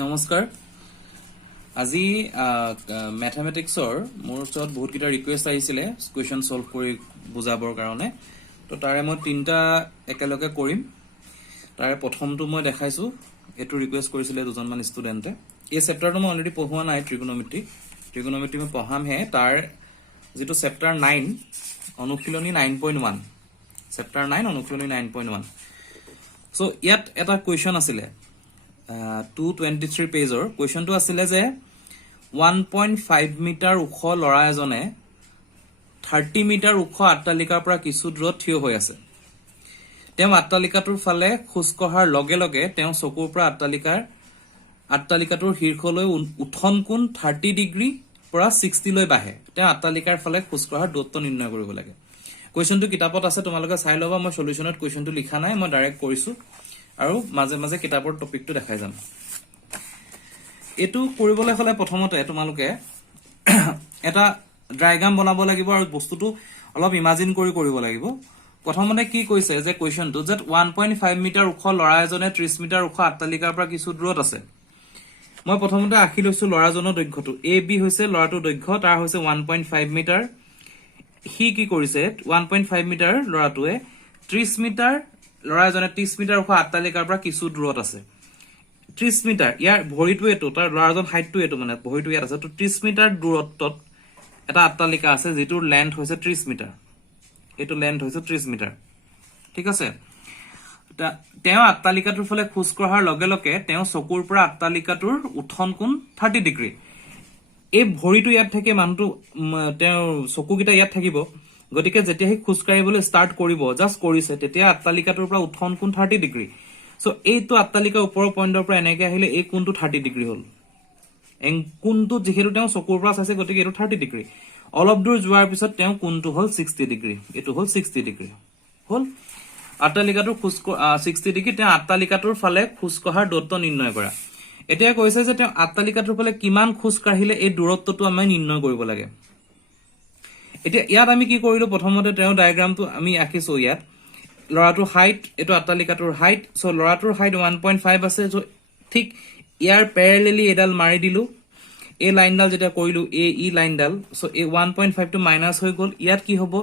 নমস্কাৰ আজি ম্যাথমেটিক্সৰ মোৰ ওচৰত বহুত কিটা ৰিকুৱেষ্ট আহিছিলে কোৱেশ্চন সলভ কৰি বুজাবৰ কাৰণে তো তাৰে মই তিনটা একেলগে কৰিম তাৰে প্ৰথমটো মই দেখাইছো এটো ৰিকুৱেষ্ট কৰিছিলে দুজনমান ষ্টুডেন্টে এই চেপ্টাৰটো মই অলৰেডি পঢ়োৱা নাই ট্ৰিগোনোমেট্ৰি মই পঢ়াম হে তাৰ যেটো চেপ্টাৰ 9 অনুশীলনী 9.1 চেপ্টাৰ 9 অনুশীলনী 9.1 সো ইয়াত এটা কোৱেশ্চন আছিলে 223 পেজৰ কোৱেশ্চনটো আছিলে যে 1.5 মিটাৰ উখ লৰা এজনে 30 মিটাৰ উখ আট্টালিকাৰ পৰা কিছু দূৰত থিয় হৈ আছে তেওঁ আট্টালিকাটোৰ ফালে খুজকঢ়াৰ লগে লগে তেওঁ চকুৰ পৰা আট্টালিকাটোৰ শীৰ্ষলৈ উঠন কোণ 30 ডিগ্ৰী পৰা 60 লৈ বাঢ়ে তেওঁ আট্টালিকাৰ ফালে খুজকঢ়াৰ দূৰত্ব নিৰ্ণয় কৰিব লাগে কোৱেশ্চনটো কিতাপত আছে তোমালোকে চাই লবা মই সলিউশনত কোৱেশ্চনটো লিখা নাই মই ডাইৰেক্ট কৰিছো আৰু মাজে মাজে কিতাপৰ টপিকটো দেখাই যাম এটো কৰিবলৈ হলে প্ৰথমতে তোমালোকে এটা ডায়াগ্ৰাম বনাব লাগিব আৰু বস্তুটো অলপ ইমাজিন কৰি কৰিব লাগিব প্ৰথমতে কি কৈছে যে কোৱেশ্চনটো যে 1.5 মিটাৰ উখ লৰা এজনে 30 মিটাৰ উখ আট্টালিকাৰ পৰা কিছু দূৰত আছে মই প্ৰথমতে আখি লৈছো লৰাজনৰ দৈৰ্ঘ্যটো এ বি হৈছে লৰাটোৰ দৈৰ্ঘ্য তাৰ হৈছে 1.5 মিটাৰ হি কি কৰিছে 1.5 মিটাৰ লৰাটোৱে 30 মিটাৰ লৰা এজনে 30 মিটাৰ উখ আট্টালিকাৰ পৰা কিছু দূৰত আছে 30 মিটাৰ ইয়াৰ ভৰিটো এটো তাৰ লৰাজন হাইটটো এটো মানে ভৰিটো ইয়াত আছে তো 30 মিটাৰ দূৰত্বত এটা আট্টালিকা আছে যেটোৰ লেন্থ হৈছে 30 মিটাৰ এটো লেন্থ হৈছে 30 মিটাৰ ঠিক আছে তেওঁ আট্টালিকাটোৰ ফালে খুজকঢ়াৰ লগে লগে তেওঁ চকুৰ পৰা আট্টালিকাটোৰ উঠন কোণ 30 ডিগ্ৰী এই ভৰিটো ইয়াত থাকে মানুহটো তেওঁ চকুকিটা ইয়াত থাকিব গতিকে যেতিয়া হি খুজকাৰিবলৈ ষ্টাৰ্ট কৰিব জাস্ট কৰিছে তেতিয়া আট্টালিকাটোৰ পৰা উঠন কোণ 30 ডিগ্ৰী সো এইটো আট্টালিকা ওপৰৰ পইণ্টৰ পৰা এনেকৈ আহিলে এই কোণটো 30 ডিগ্ৰী হ'ল কোণটো যেহেতু তেওঁ চকুৰ পৰা চাইছে গতিকে এটো 30 ডিগ্ৰী অলপ দূৰ যোৱাৰ পিছত তেওঁ কোণটো হ'ল 60 ডিগ্ৰী এটো হ'ল 60 ডিগ্ৰী হ'ল আট্টালিকাটোৰ 60 ডিগ্ৰী তেওঁ আট্টালিকাটোৰ ফালে খুজকঢ়াৰ দূৰত্ব নিৰ্ণয় কৰা এতিয়া কৈছে যে তেওঁ আট্টালিকাটোৰ ফালে কিমান খোজ কাঢ়িলে এই দূৰত্বটো আমি নিৰ্ণয় কৰিব লাগে এতিয়া ইয়াত আমি কি কৰিলো প্ৰথমতে তেওঁ ডায়াগ্ৰামটো আমি আঁকিছো ইয়াত লৰাটোৰ হাইট এটো আট্টালিকাটোৰ হাইট সো লৰাটোৰ হাইট 1.5 আছে সো ঠিক ইয়াৰ প্যাৰেলেলি এডাল মাৰি দিলো এই লাইনডাল যেটা কৰিলো এ ই লাইনডাল সো এই 1.5 টো মাইনাস হৈ গল ইয়াত কি হ'ব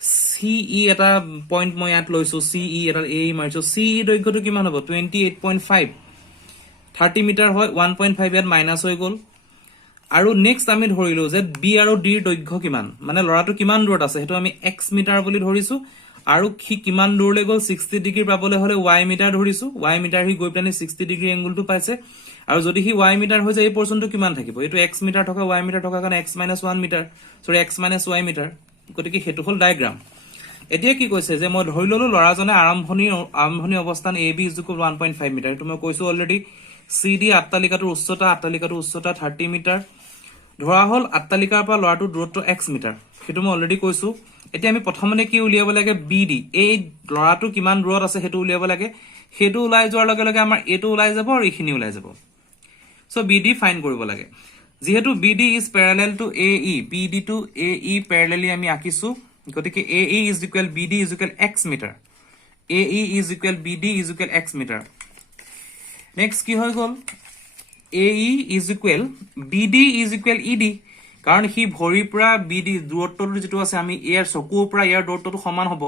সি ই এটা পইণ্ট মই ইয়াত লৈছো সি ই এটা এ ই মাৰিছো সি ই দৈৰ্ঘ্যটো কিমান হ'ব 28.5 30 মিটাৰ হয় 1.5 ইয়াত মাইনাস হৈ গল আৰু নেক্সট আমি ধৰিলো যে বি আৰু ডিৰ দৈৰ্ঘ্য কিমান মানে লৰাটো কিমান দূৰত আছে হেতু আমি x মিটাৰ বুলি ধৰিছো আৰু কি কিমান দূৰলে গল 60 ডিগ্ৰী পাবলৈ হলে y মিটাৰ ধৰিছো y মিটাৰ হি গৈ প্লানি 60 ডিগ্ৰী এংগলটো পাইছে আৰু যদি হি y মিটাৰ হৈ যায় এই পৰ্যন্ত কিমান থাকিব এটো x মিটাৰ থকা y মিটাৰ থকা কাৰণে x - 1 মিটাৰ সৰি x - y মিটাৰ গতিকে হেতু হল ডায়াগ্ৰাম এতিয়া কি কৈছে যে মই ধৰি ললো লৰাজনে আৰম্ভণি অৱস্থান ab 1.5 মিটাৰ এটো মই কৈছো অলৰেডি cd আট্টালিকাটোৰ উচ্চতা 30 মিটাৰ ধৰা হল আট্টালিকাৰ পৰা লৰাটোৰ দূৰত্ব x মিটাৰ হেতু মই অলৰেডি কৈছো এতিয়া আমি প্ৰথমতে কি উলিয়াব লাগে bd এই লৰাটো কিমান দূৰত আছে হেতু উলিয়াব লাগে হেতু উলাই যোৱাৰ লগে লগে আমাৰ এটো উলাই যাব আৰু ইখিনি উলাই যাব সো bd ফাইন্ড কৰিব লাগে যেহেতু bd is parallel to ae bd to ae parallelly আমি আঁকিছো গতিকে ae is equal bd is equal x metre ae is equal bd is equal x metre next কি হৈ গল ae is equal bd is equal ed কাৰণ হি ভৰিৰ পৰা bd দূৰত্বটো যেটো আছে আমি ইয়াৰ চকুৰ পৰা ইয়াৰ দূৰত্বটো সমান হ'ব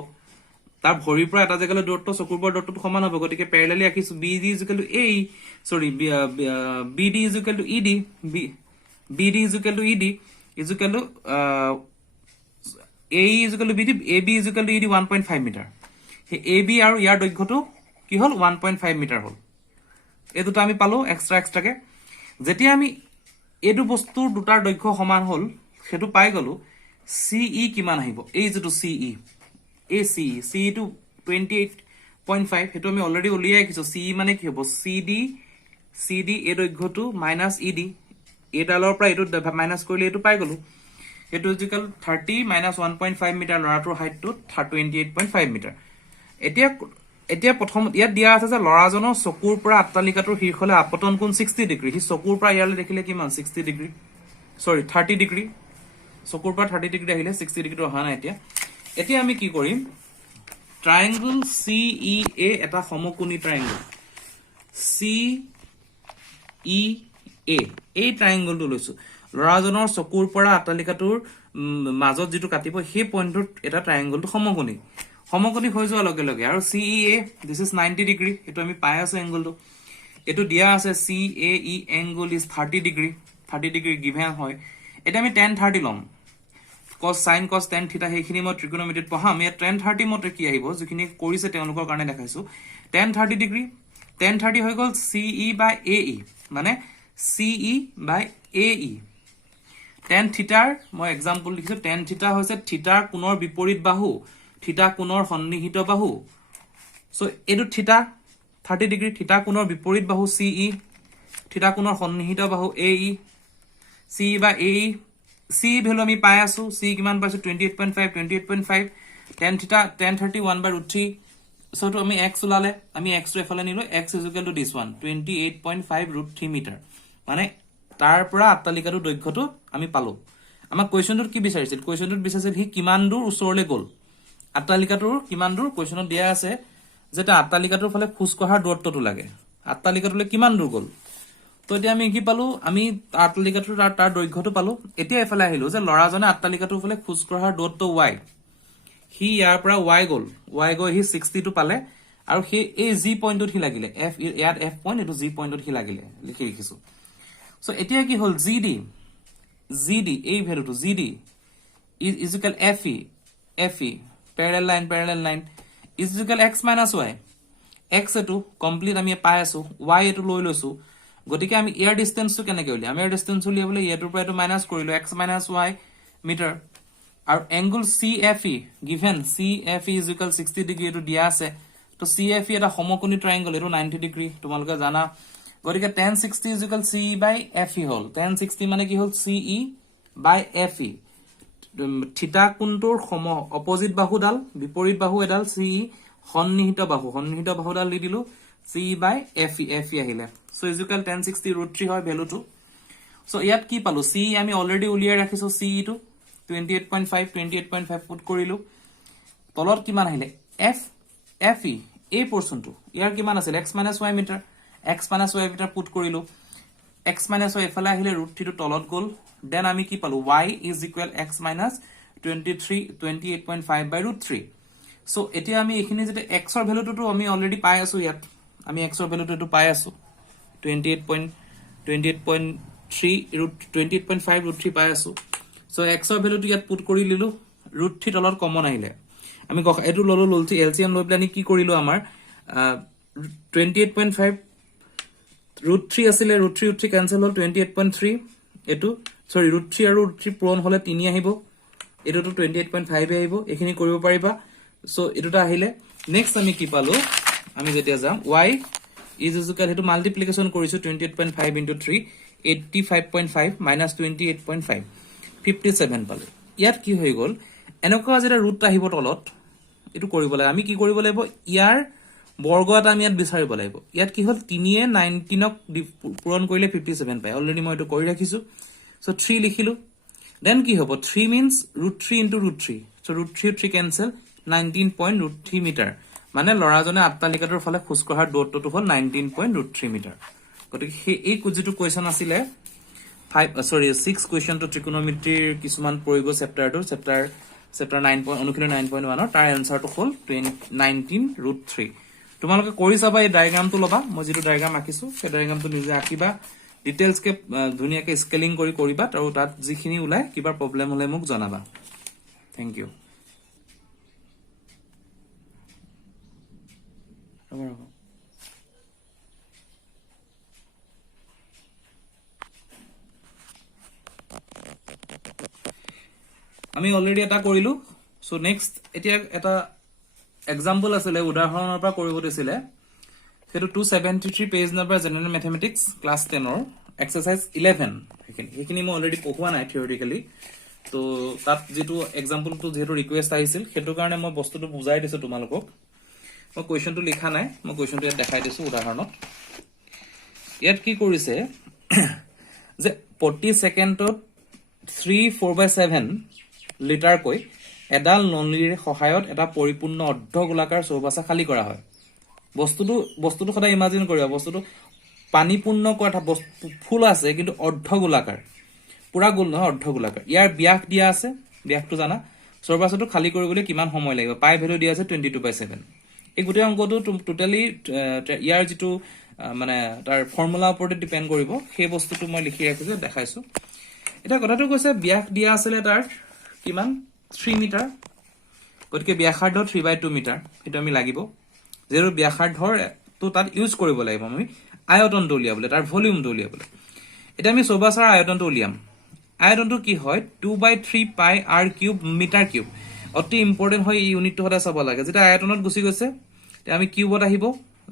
তাৰ ভৰিৰ পৰা এটা জাগালৈ দূৰত্ব চকুৰ পৰা দূৰত্বটো সমান হ'ব গতিকে প্যাৰেলেলি আঁকিছো bd is equal to ae sorry bd is equal to ed bd is equal to ed is equal to ae is equal to bd ab is equal to ed 1.5 metre হে ab আৰু ইয়াৰ দৈৰ্ঘ্যটো কি হল 1.5 metre হল এই দুটা আমি পালো এক্সট্ৰাকে যেতিয়া আমি এটো বস্তুৰ দুটাৰ দৈৰ্ঘ্য সমান হল হেতু পাই গলো CE কিমান আহিব এই যেটো CE এই CE টো 28.5 হেতু আমি অলৰেডি উলিয়াই কিছো CE মানে কি হ'ব CD এই দৈৰ্ঘ্যটো মাইনাস ED এই ডালৰ পৰা এটো মাইনাস কৰিলে এটো পাই গলো হেতু ইকুৱেল 30 - 1.5 মিটাৰ লৰাটোৰ হাইটটো 28.5 মিটাৰ এতিয়া প্ৰথম ইয়াত দিয়া আছে যে লৰাজনৰ চকুৰ পৰা আট্টালিকাটোৰ শীৰ্ষলে আপতন কোণ 60 ডিগ্ৰী হি চকুৰ পৰা ইয়ালে দেখিলে কিমান 60 ডিগ্ৰী সৰি 30 ডিগ্ৰী চকুৰ পৰা 30 ডিগ্ৰী আহিলে 60 ডিগ্ৰী অহা নাই এতিয়া আমি কি কৰিম ট্ৰায়াঙ্গল CEA এটা সমকোণী ট্ৰায়াঙ্গল ই এ এই ট্ৰায়াঙ্গলটো লৈছো লৰাজনৰ চকুৰ পৰা আটালিকাটোৰ মাজত যেটো কাটিব সেই পইণ্টত এটা ট্ৰায়াঙ্গলটো সমকোণী হৈ যোৱাৰ লগে লগে আৰু C E A this is 90 degree এটো আমি পাই আছো এংগলটো এটো দিয়া আছে C A E angle is 30 degree given হয় এটা আমি tan 30 লম cos sin cos tan থিটা হেখিনি মই ট্ৰিগোনোমেট্ৰিত পঢ়াম এ tan 30 মতে কি আহিব যিখিনি কৰিছে তেওঁলোকৰ কাৰণে দেখাইছো tan 30 ডিগ্ৰী tan 30 হৈ গল CE by AE মানে CE by AE tan থিটাৰ মই এক্সাম্পল লিখিছো tan থিটা হৈছে থিটাৰ কোণৰ বিপৰীত বাহু থিটা কোণৰ সন্নিহিত বাহু সো এটো থিটা 30 ডিগ্ৰী থিটা কোণৰ বিপৰীত বাহু CE থিটা কোণৰ সন্নিহিত বাহু AE CE by AE C value আমি পাই আছো C কিমান পাইছো 28.5 tan থিটা tan 31 by √3 সো তো আমি x উলালে আমি x টো এফালে নিলো x = this one 28.5 √3 মিটাৰ মানে তাৰ পৰা আটালিকাটো দৈৰ্ঘ্যটো আমি পালো আমাক কোৱেশ্চনটোত কি বিচাৰিছিল কোৱেশ্চনটোত বিচাৰিছিল হি কিমান দূৰ ওচৰলে গল আটালিকাটোৰ কিমান দূৰ কোৱেশ্চনত দিয়া আছে যেটা আটালিকাটোৰ ফালে খুজ কঢ়াৰ দূৰত্বটো লাগে আটালিকাটোলে কিমান দূৰ গল তো এতিয়া আমি কি পালো আমি আটালিকাটোৰ তাৰ দৈৰ্ঘ্যটো পালো এতিয়া এফালে আহিলো যে লৰাজনে আটালিকাটোৰ ফালে খুজ কঢ়াৰ দূৰত্ব y হি ইয়াৰ পৰা y গৈ হি 60 টো পালে আৰু হে এই জি পইণ্টত হি লাগিলে f ইয়াত f পইণ্ট এটো জি পইণ্টত হি লাগিলে লিখি লিখিছো সো এতিয়া কি হল gd এই ভ্যালুটো gd is equal fe parallel line is equal x minus y x এটো কমপ্লিট আমি পাই আছো y এটো লৈ লৈছো গতিকে আমি এয়াৰ ডিসটেন্সটো কেনেকৈ উলিয়াম আমি এয়াৰ ডিসটেন্স উলিয়াবলৈ ইয়াটোৰ পৰা এটো মাইনাস কৰিলো x minus y মিটাৰ আৰু angle CFE given CFE is equal 60 degree এটো দিয়া আছে তো CFE এটা সমকোণী ট্ৰায়াঙ্গল এটো 90 ডিগ্ৰী তোমালোকে জানা গতিকে tan 60 is equal CE by FE hall tan 60 মানে কি হল CE by FE থিটা কোণটোৰ সম অপোজিট বাহুডাল বিপৰীত বাহু এডাল CE সন্নিহিত বাহুডাল দি দিলো CE by FE আহিলে সো is equal tan 60 √3 হয় ভ্যালুটো সো ইয়াত কি পালো CE আমি অলৰেডি উলিয়াই ৰাখিছো CE টো 28.5 ফুট কৰিলো তলত কিমান আহিলে FE এই পোৰচনটো ইয়াৰ কিমান আছিল x - y metre x - y metre put কৰিলো x - y এফালে আহিলে √3 টো তলত গল দেন আমি কি পালো y is equal x - 28.5 by √3 so এতিয়া আমি এখিনি যেতে x ৰ ভ্যালুটো আমি অলৰেডি পাই আছো ইয়াত আমি x ৰ ভ্যালুটো পাই আছো 28.5 √3 পাই আছো সো x ৰ ভ্যালুটো ইয়াত পুট কৰি লিলো √3 তলত কমন আহিলে আমি এটো ললো LCM লৈ প্লানি কি কৰিলো আমাৰ 28.5 √3 আছিল √3 ক্যান্সেল হল 28.3 এটো সৰি √3 আৰু √3 পূৰণ হলে 3 আহিব এটোটো 28.5 আহিব এখিনি কৰিব পাৰিবা সো এটোটা আহিলে নেক্সট আমি কি পালো আমি যেতিয়া যাম y is equal হেতু মাল্টিপ্লিকেশন কৰিছো 28.5 into 3 85.5 minus 28.5 57 পালো ইয়াত কি হৈ গল এনেকুৱা যেটা ৰুট আহিব তলত এটো কৰিব লাগে আমি কি কৰিব লাগিব ইয়াৰ বৰ্গ এটা আমি ইয়াত বিচাৰিব লাগিব ইয়াত কি হল 3 এ 19 ক পূৰণ কৰিলে 57 পায় অলৰেডি মই এটো কৰি ৰাখিছো সো 3 লিখিলো দেন কি হ'ব 3 means √3 into √3 so √3 cancel 19.3 metre মানে লৰাজনে আটালিকাটোৰ ফালে খুজ কঢ়াৰ দূৰত্বটো হল 19.3 মিটাৰ গতিকে এই যেটো কোৱেশ্চন আছিল 6 কোৱেশ্চন টু ট্ৰিকোনোমেট্ৰিৰ কিছুমান প্ৰয়োগ চেপ্টাৰ 9 অনুশীলন 9.1 তাৰ এনসাৰটো হল 19 তোমালোকে কৰি চাবা এই ডায়াগ্ৰামটো লবা মই যেটো ডায়াগ্ৰাম আঁকিছো সেই ডায়াগ্ৰামটো নিজে আঁকিবা ডিটেইলছ কে ধুনিয়াকে স্কেলিং কৰিবা আৰু তাত যিখিনি উলাই কিবা প্ৰবলেম হলে মোক জনাবা থ্যাংক ইউ আমি অলৰেডি এটা কৰিলো সো নেক্সট এতিয়া এটা এক্সাম্পল আছিল উদাহৰণৰ পৰা কৰিব দিছিলে সেটো 273 page number general mathematics class 10 ৰ এক্সাৰসাইজ 11 হেখিনি মই অলৰেডি পঢ়োৱা নাই থিওৰিটিক্যালি তো তাত যেটো এক্সাম্পলটো যেটো ৰিকুৱেষ্ট আহিছিল হেতু কাৰণে মই বস্তুটো বুজাই দিছো তোমালোকক মই কোৱেশ্চনটো লিখা নাই মই কোৱেশ্চনটো ইয়াত দেখাই দিছো উদাহৰণত ইয়াত কি কৰিছে যে প্ৰতি সেকেন্ডত 3/4/7 লিটাৰ কৈ এডাল নলীৰ সহায়ত এটা পৰিপূৰ্ণ অৰ্ধ গোলাকাৰ চৌবাচা খালি কৰা হয় বস্তুটো সদায় ইমাজিন কৰিবা বস্তুটো পানীপূৰ্ণ কৰা ফুল আছে কিন্তু অৰ্ধগোলাকাৰ পুৰা গোল নহয় অৰ্ধগোলাকাৰ ইয়াৰ ব্যাস দিয়া আছে ব্যাসটো জানা সৰ্বাচটো খালী কৰিবলৈ কিমান সময় লাগিব পাই ভ্যালু দিয়া আছে 22/7 এই গোটেই অংকটো টোটালি ইয়াৰ যেটো মানে তাৰ ফৰ্মুলা ওপৰতে ডিপেন্ড কৰিব সেই বস্তুটো মই লিখি ৰাখিছো দেখাইছো এটা কথাটো কৈছে ব্যাস দিয়া আছে তাৰ কিমান 3 মিটাৰ গতিকে ব্যাসাৰ্ধ 3/2 মিটাৰ এটা আমি লাগিব যেৰো ব্যাসাৰ্ধৰ তো তাত ইউজ কৰিব লাগিব আমি আয়তনটো উলিয়াবলৈ তাৰ ভলিউমটো উলিয়াবলৈ এটা আমি সবাসাৰ আয়তনটো উলিয়াম আয়তনটো কি হয় 2/3 পাই r কিউব মিটাৰ কিউব অতি ইম্পৰ্টেন্ট হয় এই ইউনিটটো হদা চাব লাগে যেটা আয়তনত গুছি গৈছে তে আমি কিউবত আহিব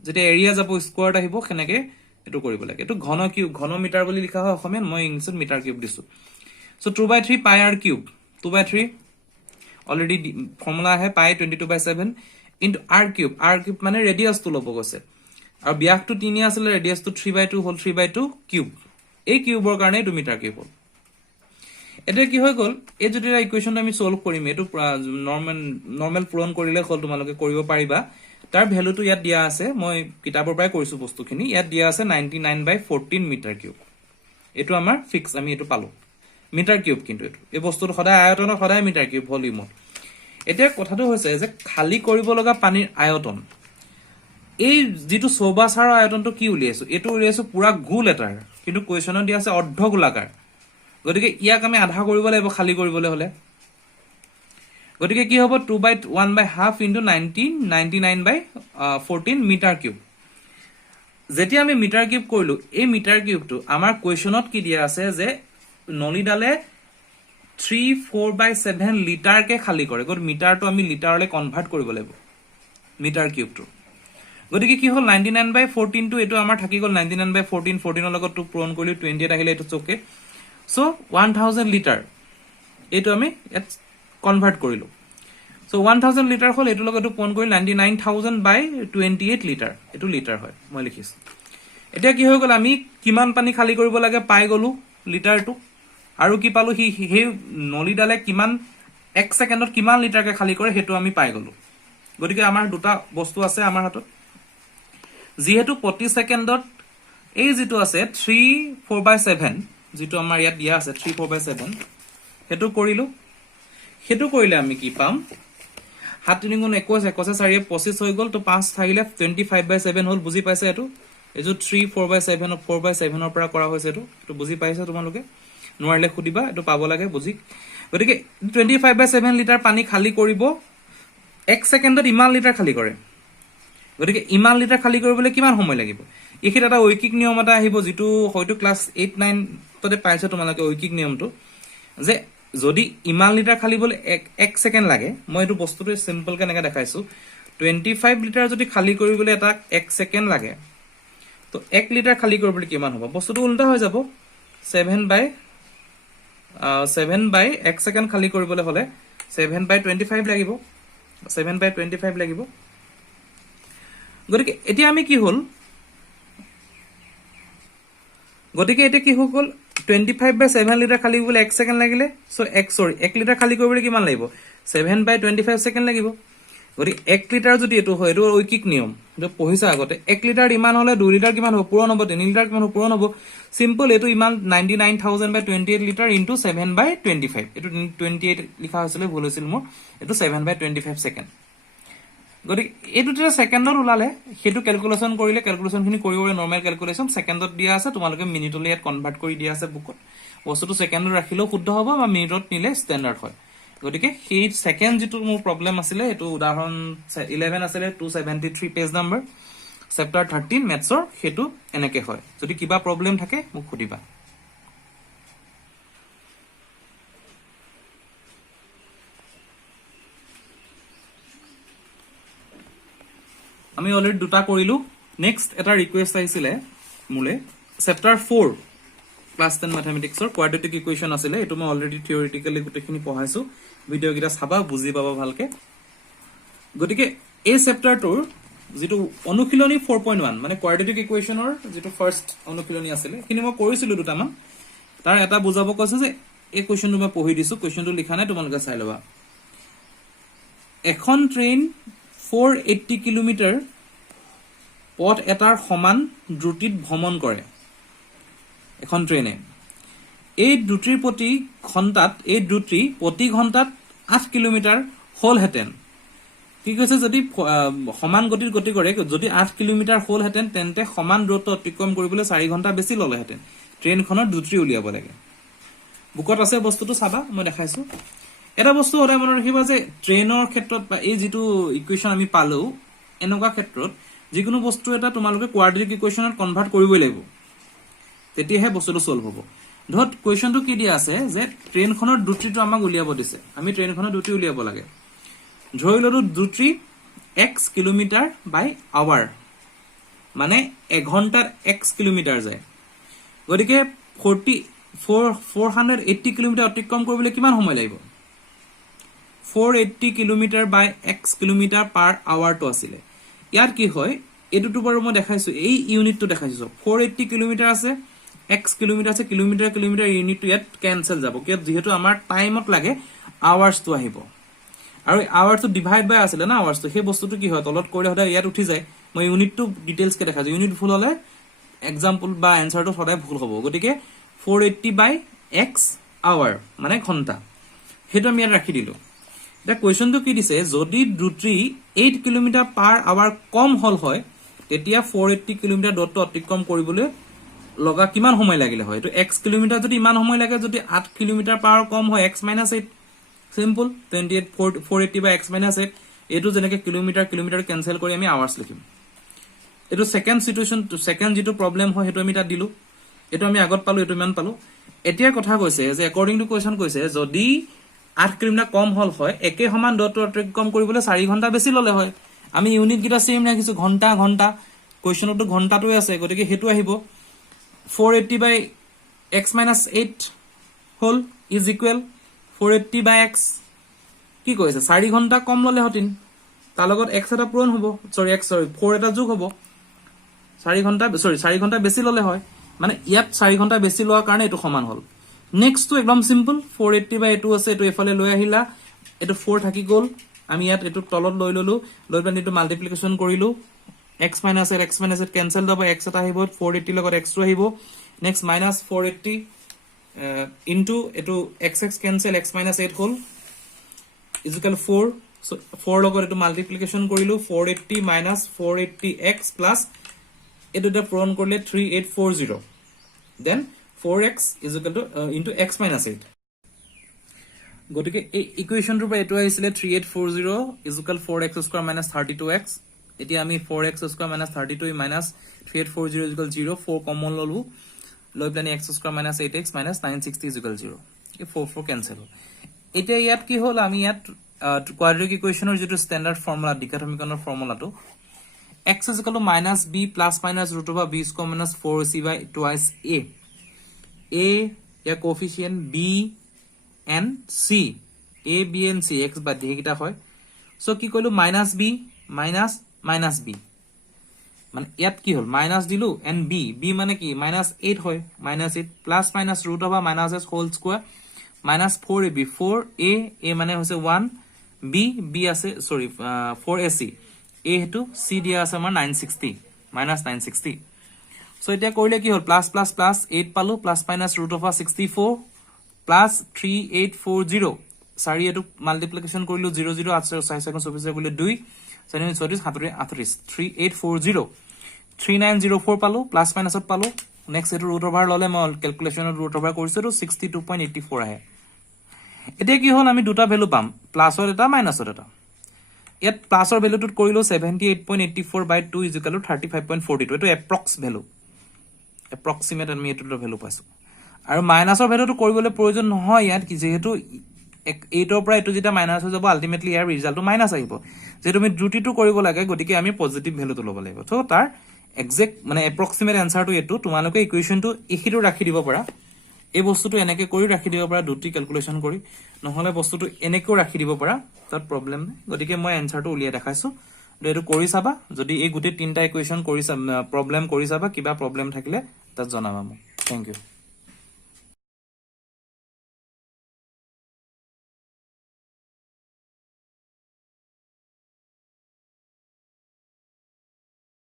যেটা এৰিয়া যাব স্কোয়াৰত আহিব খেনেকে এটো কৰিব লাগে এটো ঘন কিউব ঘন মিটাৰ বুলি লিখা হয় অসমীয়াত মই ইংলিছত মিটাৰ কিউব দিছো সো 2/3 পাই r কিউব 2/3 অলৰেডি ফৰ্মুলা আছে পাই 22/7 ইনটু r কিউব মানে ৰেডিয়াসটো লব গৈছে আৰু ব্যাসটো 3 আছিল ৰেডিয়াসটো 3/2 হল 3/2 কিউব এই কিউবৰ কাৰণে 2 মিটাৰ কিউব হল এটা কি হৈ গল এই যদি ইকুৱেশনটো আমি সলভ কৰিম এটো নৰমাল পূৰণ কৰিলে হল তোমালোকে কৰিব পাৰিবা তাৰ ভ্যালুটো ইয়াত দিয়া আছে মই কিতাপৰ পৰাই কৰিছো বস্তুখিনি ইয়াত দিয়া আছে 99/14 মিটাৰ কিউব এটো আমাৰ ফিক্স আমি এটো পালো মিটাৰ কিউব কিন্তু এটো এই বস্তুটো সদায় আয়তনৰ সদায় মিটাৰ কিউব ভলিউমত এতিয়া কথাটো হৈছে যে খালি কৰিব লগা পানীৰ আয়তন এই যেটো সবাসাৰ আয়তনটো কি উলিয়াইছো এটো উলিয়াইছো পুৰা গোল এটাৰ কিন্তু কোৱেশনত দিয়া আছে অৰ্ধগোলাকাৰ গতিকে ইয়াক আমি আধা কৰিব লাগিব খালি কৰিবলৈ হলে গতিকে কি হ'ব 2/1/2 ইনটু 99/14 মিটাৰ কিউব যেতিয়া আমি মিটাৰ কিউব কৰিলো এই মিটাৰ কিউবটো আমাৰ কোৱেশনত কি দিয়া আছে যে নলীডালে 3/4/7 লিটাৰ কে খালি কৰে গত মিটাৰটো আমি লিটাৰলৈ কনভাৰ্ট কৰিব লাগিব মিটাৰ কিউবটো গতিকে কি হল 99/14 টো এটো আমাৰ থাকি গল 99/14 14 লগত টু পূৰণ কৰিলো 28 আহিলে এটো চকে সো 1000 লিটাৰ এটো আমি কনভাৰ্ট কৰিলো সো 1000 লিটাৰ হল এটো লগত পূৰণ কৰি 99000/28 লিটাৰ এটো লিটাৰ হয় মই লিখিছো এটা কি হৈ গল আমি কিমান পানী খালি কৰিব লাগে পাই গলো লিটাৰটো আৰু কি পালো হে নলীডালে কিমান 1 সেকেন্ডত কিমান লিটাৰকে খালি কৰে হেতু আমি পাই গলো গতিকে আমাৰ দুটা বস্তু আছে আমাৰ হাতত যেহেতু প্ৰতি সেকেন্ডত এই যেটো আছে 3/4/7 যেটো আমাৰ ইয়াত দিয়া আছে 3/4/7 হেতু কৰিলে আমি কি পাম 7 × 21 4 25 হৈ গল তো 5 থাকিলে 25/7 হল বুজি পাইছে এটো এজো 3/4/7 4/7 ৰ পৰা কৰা হৈছে এটো বুজি পাইছা তোমালোকে নোৱাৰিলে খুদিবা এটো পাব লাগে বুজি গতিকে 25/7 লিটাৰ পানী খালি কৰিব 1 সেকেন্ডত ইমান লিটাৰ খালি কৰে গতিকে ইমান লিটাৰ খালি কৰিবলৈ কিমান সময় লাগিব এখিত এটা ঐকিক নিয়ম এটা আহিব যেটো হয়তো ক্লাস 8 9 ততে পাইছে তোমালোকে ঐকিক নিয়মটো যে যদি ইমান লিটাৰ খালি বলে 1 সেকেন্ড লাগে মই এটো বস্তুটো সিম্পল কে নেকা দেখাইছো 25 লিটাৰ যদি খালি কৰিবলৈ এটা 1 সেকেন্ড লাগে তো 1 লিটাৰ খালি কৰিবলৈ কিমান হ'ব বস্তুটো উল্টা হৈ যাব 7/1 সেকেন্ড খালি কৰিবলৈ হলে 7/25 লাগিব 7/25 লাগিব গতিকে এতিয়া আমি কি হল গতিকে এটা কি হৈ গল 25/7 লিটাৰ খালি কৰিবলৈ 1 সেকেন্ড লাগিলে সো 1 লিটাৰ খালি কৰিবলৈ কিমান লাগিব 7/25 সেকেন্ড লাগিব গতিকে 1 লিটাৰ যদি এটো হয় এটো ঐকিক নিয়ম যে পঢ়িছা আগতে 1 লিটাৰ ইমান হলে 2 লিটাৰ কিমান হ'ব পূৰণ হ'ব 3 লিটাৰ কিমান হ'ব পূৰণ হ'ব সিম্পল এটো ইমান 99000/28 লিটাৰ ইনটু 7/25 এটো 28 লিখা হৈছিল ভুল হৈছিল মোৰ এটো 7/25 সেকেন্ড গতিকে এটো যে সেকেন্ডত উলালে হেতু ক্যালকুলেশন কৰিলে ক্যালকুলেশনখিনি কৰিবৰে নৰমাল ক্যালকুলেশন সেকেন্ডত দিয়া আছে তোমালোকে মিনিটলৈ ইয়াত কনভাৰ্ট কৰি দিয়া আছে বুকত বস্তুটো সেকেন্ডত ৰাখিলেও শুদ্ধ হ'ব বা মিনিটত নিলে স্ট্যান্ডাৰ্ড হয় গতিকে সেই সেকেন্ড যেটো মোৰ প্ৰবলেম আছিল এটো উদাহৰণ 11 আছিল 273 পেজ নম্বৰ চেপ্টাৰ 13 মেথছৰ হেতু এনেকে হয় যদি কিবা প্ৰবলেম থাকে মোক খুদিবা আমি অলৰেডি দুটা কৰিলো নেক্সট এটা ৰিকুৱেষ্ট আহিছিলে মুলে চেপ্টাৰ 4 ক্লাস 10 ম্যাথমেটিক্সৰ কোয়াড্ৰেটিক ইকুৱেশন আছিলে এটো মই অলৰেডি থিওৰিটিক্যালি গুটেখিনি পঢ়াইছো ভিডিও গিটা চাবা বুজি পাবা ভালকে গতিকে এই চেপ্টাৰটোৰ যেটো অনুশীলনী 4.1 মানে কোয়াড্ৰেটিক ইকুৱেশনৰ যেটো ফাৰ্স্ট অনুশীলনী আছিলে কিনি মই কৰিছিলো দুটামান তাৰ এটা বুজাব কৈছে যে এই কোৱেশনটো মই পঢ়ি দিছো কোৱেশনটো লিখা নাই তোমালোকে চাই লবা এখন ট্ৰেইন 480 কিলোমিটাৰ পথ এটাৰ সমান দ্ৰুতিত ভ্ৰমণ কৰে এখন ট্ৰেইনে এই দ্ৰুতিৰ প্ৰতি ঘণ্টাত 8 কিলোমিটাৰ হ'লহেঁতেন কি কৈছে যদি সমান গতিত গতি কৰে যদি 8 কিলোমিটাৰ হ'লহেঁতেন তেন্তে সমান দূৰত্ব অতিক্ৰম কৰিবলৈ 4 ঘণ্টা বেছি ল'লেহেঁতেন ট্ৰেইনখনৰ দ্ৰুতি উলিয়াব লাগে বুকত আছে বস্তুটো চাবা মই দেখাইছো এটা বস্তু সদায় মনত ৰাখিবা যে ট্ৰেইনৰ ক্ষেত্ৰত বা এই যেটো ইকুৱেশ্যন আমি পালো এনেকুৱা ক্ষেত্ৰত যিকোনো বস্তু এটা তোমালোকে কোৱাড্ৰেটিক ইকুৱেশ্যনত কনভাৰ্ট কৰিবই লাগিব তেতিয়াহে বস্তুটো সলভ হ'ব ধৰ কোৱেশ্যনটো কি দিয়া আছে যে ট্ৰেইনখনৰ দ্ৰুতিটো আমাক উলিয়াব দিছে আমি ট্ৰেইনখনৰ দ্ৰুতি উলিয়াব লাগে ধৰি ললো দ্ৰুতি x কিলোমিটাৰ বাই আৱাৰ মানে 1 ঘণ্টাত x কিলোমিটাৰ যায় গতিকে 480 কিলোমিটাৰ অতিক্ৰম কৰিবলৈ কিমান সময় লাগিব 480 কিলোমিটাৰ বাই x কিলোমিটাৰ পাৰ আৱাৰটো আছিল ইয়াত কি হয় এটোটো বাৰু মই দেখাইছো এই ইউনিটটো দেখাইছো 480 কিলোমিটাৰ আছে x কিলোমিটাৰ আছে কিলোমিটাৰ ইউনিটটো ইয়াত কেনসেল যাব কিয় যেহেতু আমাৰ টাইমত লাগে আৱাৰ্সটো আহিব আৰু আৱাৰ্সটো ডিভাইড বাই আছিল না আৱাৰ্সটো সেই বস্তুটো কি হয় তলত কৰিলে হদা ইয়াত উঠি যায় মই ইউনিটটো ডিটেইলছ কে দেখাইছো ইউনিট ভুল হলে এক্সাম্পল বা আনসাৰটো সদায় ভুল হ'ব গতিকে 480 বাই x আৱাৰ মানে ঘণ্টা হেটো আমি ইয়াত ৰাখি দিলো এটা কোৱেশ্যনটো কি দিছে যদি দ্ৰুতি 8 কিলোমিটাৰ পাৰ আৱাৰ কম হল হয় তেতিয়া 480 কিলোমিটাৰ দূৰত্ব অতিক্ৰম কৰিবলৈ লগা কিমান সময় লাগিলে হয় তো x কিলোমিটাৰ যদি ইমান সময় লাগে যদি 8 কিলোমিটাৰ পাৰ কম হয় x - 8 সিম্পল 28 480 বাই x - 8 এটো যেনেকে কিলোমিটাৰ কেনসেল কৰি আমি আৱাৰ্স লিখিম এটো সেকেন্ড সিচুৱেচন সেকেন্ড যেটো প্ৰবলেম হয় হেটো আমি তা দিলু এটো আমি আগত পালো এটো ইমান পালো এতিয়া কথা কৈছে যে একৰ্ডিং টু কোৱেশ্যন কৈছে যদি 8 কিলোমিটাৰ কম হল হয় একে সমান দূৰত্ব অতিক্ৰম কৰিবলৈ 4 ঘণ্টা বেছি ললে হয় আমি ইউনিট গিটা সেম ৰাখিছো ঘণ্টা কোৱেশ্যনটো ঘণ্টাটোই আছে গতিকে হেতু আহিব 480 by x minus 8 whole is equal 480 by x কি কৈছে 4 ঘণ্টা কম ললে হতিন তাৰ লগত x এটা পূৰণ হ'ব 4 এটা যোগ হ'ব 4 ঘণ্টা বেছি ললে হয় মানে ইয়াত 4 ঘণ্টা বেছি লোৱাৰ কাৰণে এটো সমান হল নেক্সট তো একদম সিম্পল 480 by 2 আছে এটো এফালে লৈ আহিলা এটো 4 থাকি গল আমি ইয়াত এটো তলত লৈ ললো লৈ পেনি এটো মাল্টিপ্লিকেশন কৰিলো x minus 8 cancel daba x eta ahibo 480 logot x to ahibo next minus 480 into eto x cancel x minus 8 hol is equal 4 so 4 logot eto multiplication korilu 480 minus 480x plus eto da pron korle 3840 then 4x is equal to into x minus 8 gotike ei equation ru pa eto aisile 3840 is equal 4x square minus 32x এতিয়া আমি 4x square minus 32 minus 3840 is equal 0 4 common ললো লৈ প্লানি x square minus 8x minus 960 is equal 0 এই 4 cancel হল এতিয়া ইয়াত কি হল আমি ইয়াত কোৱাড্ৰেটিক ইকুৱেশ্যনৰ যেটো স্ট্যান্ডাৰ্ড ফৰ্মুলা দ্বিঘাত সমীকৰণৰ ফৰ্মুলাটো x is equal to minus b plus minus root over b square minus 4c by twice a year কোএফিচিয়েন্ট b and c a b and c x বাদ দিয়ে কিটা হয় সো কি কইলো minus b minus b মানে ইয়াত কি হল minus Dilu and b মানে কি -8 হয় -8 plus minus root over minus s whole square minus 4ab 4a মানে হৈছে 1 b আছে সরি 4ac a হেতু c দিয়া আছে আমাৰ 960 -960 সো এটা কৰিলে কি হল প্লাস 8 পালো plus minus root over 64 plus 3840 সারি এটো মাল্টিপ্লিকেশন কৰিলো 00 8 24 কৰিলে 2 3840 3904 পালো প্লাস মাইনাসত পালো নেক্সট এটো ৰুট ওভাৰ ললে মই ক্যালকুলেশনত ৰুট ওভাৰ কৰিছো তো 62.84 আহে এতিয়া কি হল আমি দুটা ভ্যালু পাম প্লাসৰ এটা মাইনাসৰ এটা ইয়াত প্লাসৰ ভ্যালুটোত কৰিলো 78.84 by 2 is equal to 35.42 এটো এপ্ৰক্স ভ্যালু এপ্ৰক্সিমেট আমি এটো ভ্যালু পাইছো আৰু মাইনাসৰ ভ্যালুটো কৰিবলৈ প্ৰয়োজন নহয় ইয়াত কি যেহেতু 8 ৰ পৰা এটো যেটা মাইনাস হৈ যাব আলটিমেটলি ইয়াৰ ৰিজাল্টটো মাইনাস আহিব যে তুমি দ্ৰুতিটো কৰিব লাগে গতিকে আমি পজিটিভ ভ্যালুটো ল'ব লাগিব তো তাৰ এক্সাক্ট মানে এপ্ৰক্সিমেট আনসাৰটো এটো তোমালোকে ইকুৱেশ্যনটো এখিটো ৰাখি দিব পাৰা এই বস্তুটো এনেকে কৰি ৰাখি দিব পাৰা দ্ৰুতি ক্যালকুলেশন কৰি নহলে বস্তুটো এনেকে ৰাখি দিব পাৰা তাত প্ৰবলেম নাই গতিকে মই আনসাৰটো উলিয়াই দেখাইছো এটো কৰি চাবা যদি এই গুটে তিনটা ইকুৱেশ্যন কৰি প্ৰবলেম কৰি চাবা কিবা প্ৰবলেম থাকিলে তাত জনাবা মোক থ্যাংক ইউ